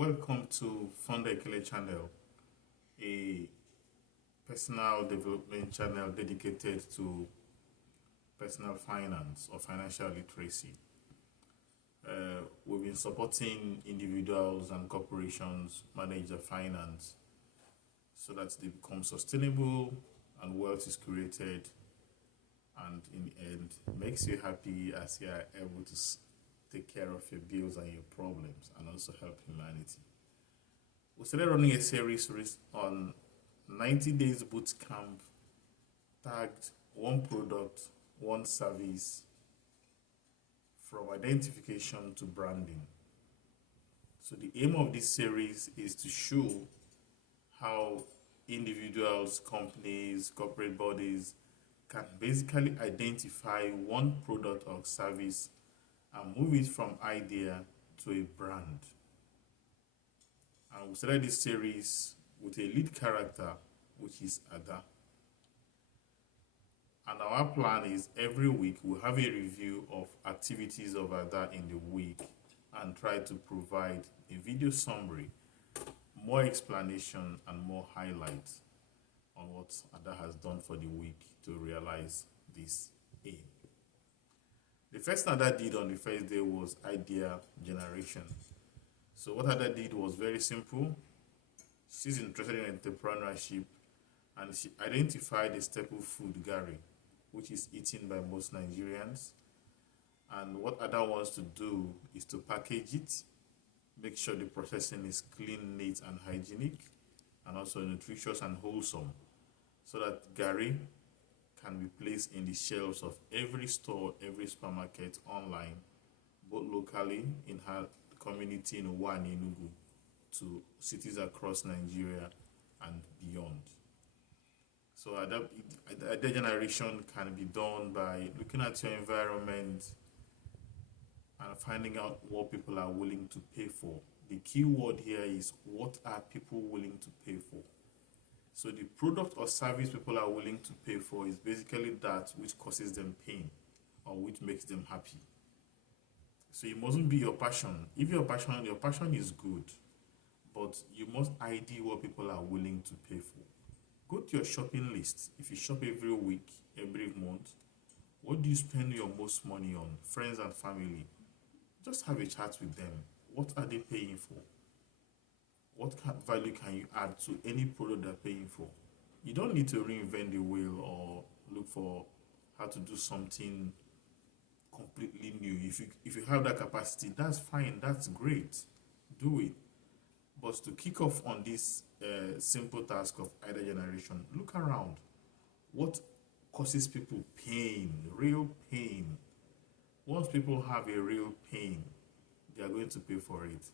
Welcome to Fonda Ekele channel, a personal development channel dedicated to personal finance or financial literacy. We've been supporting individuals and corporations manage their finance so that they become sustainable and wealth is created, and in the end makes you happy as you are able to take care of your bills and your problems and also help humanity. We started running a series on 90 days boot camp tagged one product, one service from identification to branding. So the aim of this series is to show how individuals, companies, corporate bodies can basically identify one product or service and move it from idea to a brand. And we started this series with a lead character, which is Ada. And our plan is every week we'll have a review of activities of Ada in the week and try to provide a video summary, more explanation and more highlights on what Ada has done for the week to realize this aim. The first thing Ada did on the first day was idea generation. So what Ada did was very simple. She's interested in entrepreneurship and she identified a staple food, gari, which is eaten by most Nigerians. And what Ada wants to do is to package it, make sure the processing is clean, neat and hygienic, and also nutritious and wholesome, so that gari can be placed in the shelves of every store, every supermarket, online, both locally in her community in Wani, Enugu, to cities across Nigeria and beyond. So Ada generation can be done by looking at your environment and finding out what people are willing to pay for. The key word here is, what are people willing to pay for? So the product or service people are willing to pay for is basically that which causes them pain or which makes them happy. So it mustn't be your passion. If your passion is good, but you must ID what people are willing to pay for. Go to your shopping list. If you shop every week, every month, what do you spend your most money on? Friends and family. Just have a chat with them. What are they paying for? What value can you add to any product they're paying for? You don't need to reinvent the wheel or look for how to do something completely new. If you have that capacity, that's fine, that's great. Do it. But to kick off on this simple task of idea generation, look around. What causes people pain, real pain? Once people have a real pain, they are going to pay for it.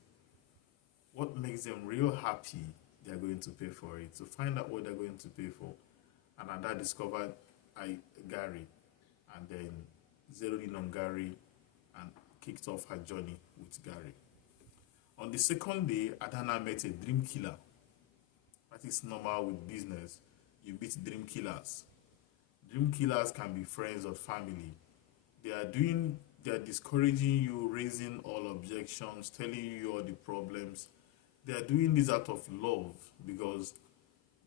What makes them real happy, they are going to pay for it. So find out what they're going to pay for. And Ada discovered gari, and then zeroed in on gari and kicked off her journey with gari. On the second day, Adana met a dream killer. That is normal with business. You meet dream killers. Dream killers can be friends or family. They are discouraging you, raising all objections, telling you all the problems. They are doing this out of love because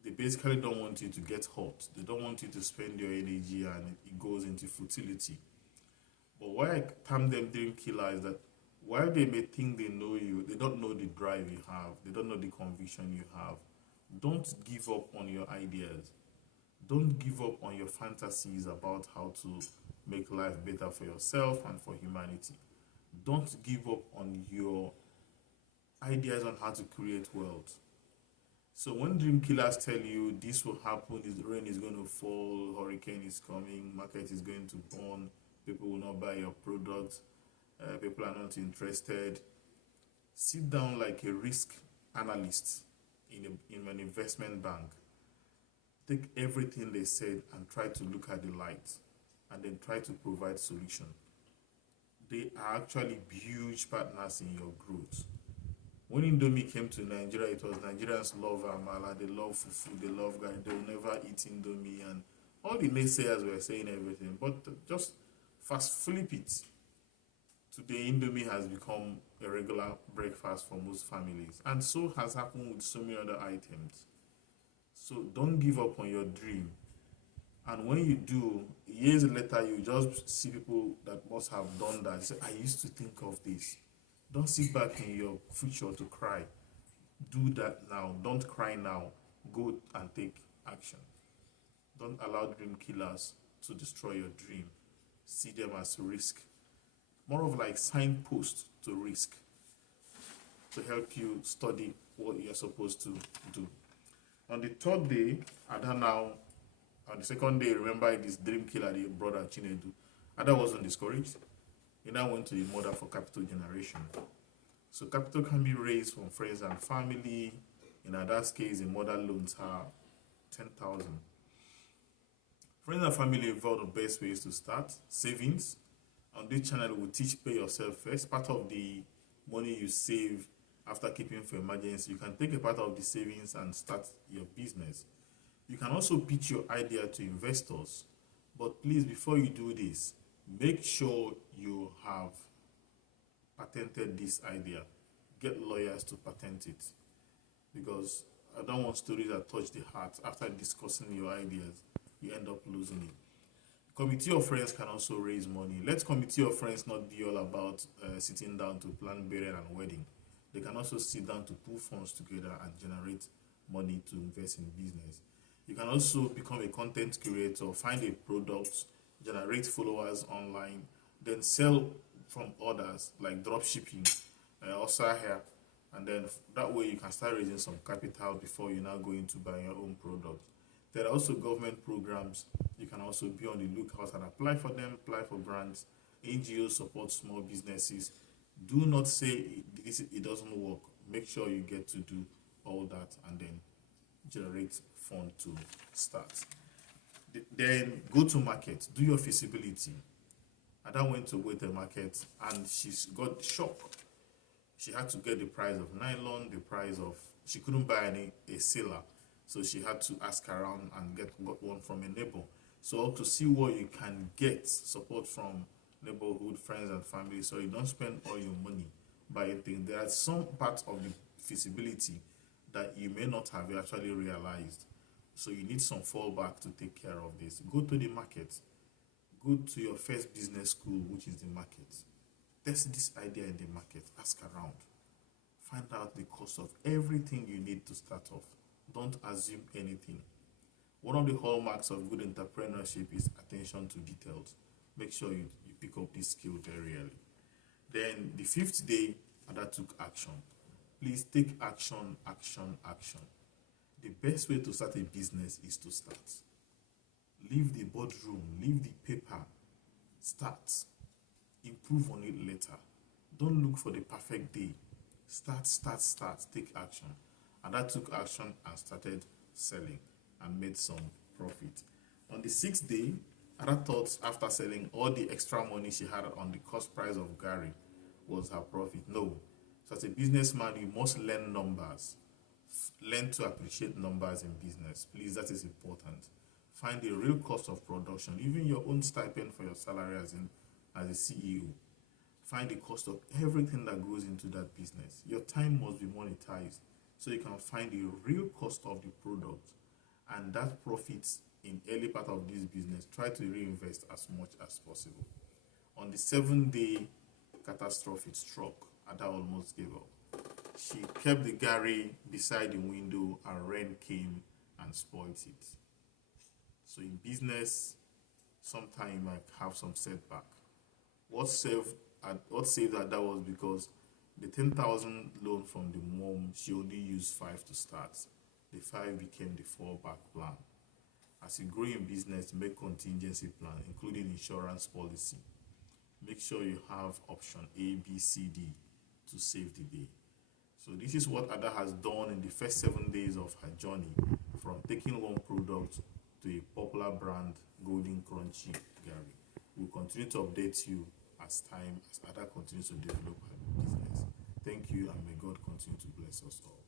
they basically don't want you to get hurt. They don't want you to spend your energy and it goes into futility. But why I term them dream killer is that while they may think they know you, they don't know the drive you have. They don't know the conviction you have. Don't give up on your ideas. Don't give up on your fantasies about how to make life better for yourself and for humanity. Don't give up on your ideas on how to create wealth. So when dream killers tell you this will happen, the rain is going to fall, hurricane is coming, market is going to burn, people will not buy your products, people are not interested, sit down like a risk analyst in an investment bank. Take everything they said and try to look at the light and then try to provide solution. They are actually huge partners in your growth. When Indomie came to Nigeria, it was Nigerians love amala, they love fufu, they love gari, they will never eat Indomie, and all the naysayers were saying everything. But just fast flip it Today, Indomie has become a regular breakfast for most families, and so has happened with so many other items. So don't give up on your dream. And when you do, years later, you just see people that must have done that. You say, I used to think of this. Don't sit back in your future to cry. Do that now. Don't cry now. Go and take action. Don't allow dream killers to destroy your dream. See them as risk. More of like signpost to risk to help you study what you're supposed to do. On the third day, Ada now, on the second day, remember this dream killer, the brother Chinedu. Ada wasn't discouraged. He now went to the mother for capital generation. So capital can be raised from friends and family. In Ada's case, the mother loans her 10,000. Friends and family involved the best ways to start. Savings. On this channel, we'll teach pay yourself first. Part of the money you save after keeping for emergency, you can take a part of the savings and start your business. You can also pitch your idea to investors. But please, before you do this, make sure you have patented this idea. Get lawyers to patent it. Because I don't want stories that touch the heart. After discussing your ideas, you end up losing it. Committee of friends can also raise money. Let committee of friends not be all about sitting down to plan burial and wedding. They can also sit down to pull funds together and generate money to invest in business. You can also become a content creator, find a product, generate followers online, then sell from others like drop shipping, also here, and then that way you can start raising some capital before you now go into buying your own product. There are also government programs. You can also be on the lookout and apply for them, apply for grants. NGOs support small businesses. Do not say it doesn't work. Make sure you get to do all that and then generate fund to start. Then go to market, do your feasibility. Ada went to wait the market and she got shocked. She had to get the price of nylon, the price of, she couldn't buy a sealer. So she had to ask around and got one from a neighbor. So to see what you can get support from neighborhood, friends and family, so you don't spend all your money buying things. There are some parts of the feasibility that you may not have actually realized. So you need some fallback to take care of this. Go to the market. Go to your first business school, which is the market. Test this idea in the market. Ask around. Find out the cost of everything you need to start off. Don't assume anything. One of the hallmarks of good entrepreneurship is attention to details. Make sure you pick up this skill very early. Then the fifth day, Ada took action. Please take action, action, action. The best way to start a business is to start. Leave the boardroom, leave the paper, start. Improve on it later. Don't look for the perfect day. Start, start, start. Take action. And Ada took action and started selling and made some profit. On the sixth day, Ada thought after selling all the extra money she had on the cost price of Gary was her profit. No. So as a businessman, you must learn numbers. Learn to appreciate numbers in business. Please, that is important. Find the real cost of production, even your own stipend for your salary as a CEO. Find the cost of everything that goes into that business. Your time must be monetized so you can find the real cost of the product, and that profits in early part of this business. Try to reinvest as much as possible. On the seventh day, catastrophe struck. Ada almost gave up. She kept the Gary beside the window and rain came and spoiled it. So in business, sometimes you might have some setback. What saved Ada was because the 10,000 loan from the mom, she only used 5 to start. The 5 became the fallback plan. As you grow in business, make contingency plan, including insurance policy. Make sure you have option A, B, C, D to save the day. So this is what Ada has done in the first 7 days of her journey, from taking one product to a popular brand, Golden Crunchy Gary. We'll continue to update you as Ada continues to develop her business. Thank you, and may God continue to bless us all.